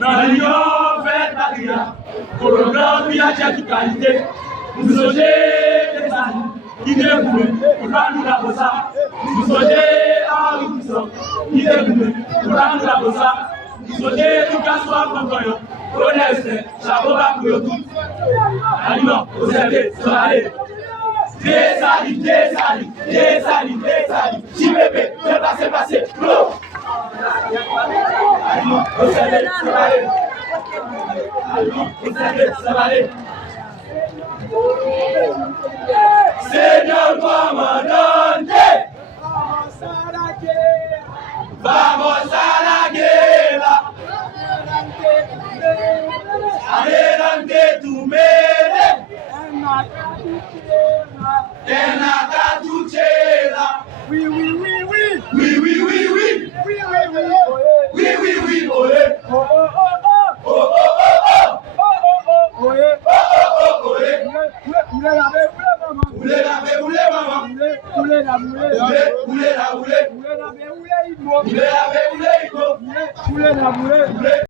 Dans l'union fait Maria, Colombian, Piaget de qualité, nous sommes des amis, qui déboulent, pour nous la bossa, nous sommes Henri Pousson, qui déboulent, pour nous la bossa, nous sommes Lucas Wapamboyo, Honeste, Chapeau Bakuyotu, Aliment, observez, soirée. Desali, desali, desali, desali, Chimépé, c'est passé, l'eau. Aliment, observez, soirée. Aliment, observez, soirée. Seigneur comandante, vamos a la guerra. Adelante tu mere, en la catuchera. Oui, oui, oui, oui. Oui, oui, oui, oui. Oui, oui, oui. Oui, oui, oui, olé. Oh, oh, oh, oh. Oh, oh, oh, oh. Oh, oh, oh, olé. Oh, oh, oh, olé. Oulé la bé, oulé maman. Oulé la bé, oulé maman. Oulé la boulé. Oulé la boulé. Oulé la bé, oulé imo. Oulé la bé, oulé imo. Oulé la boulé.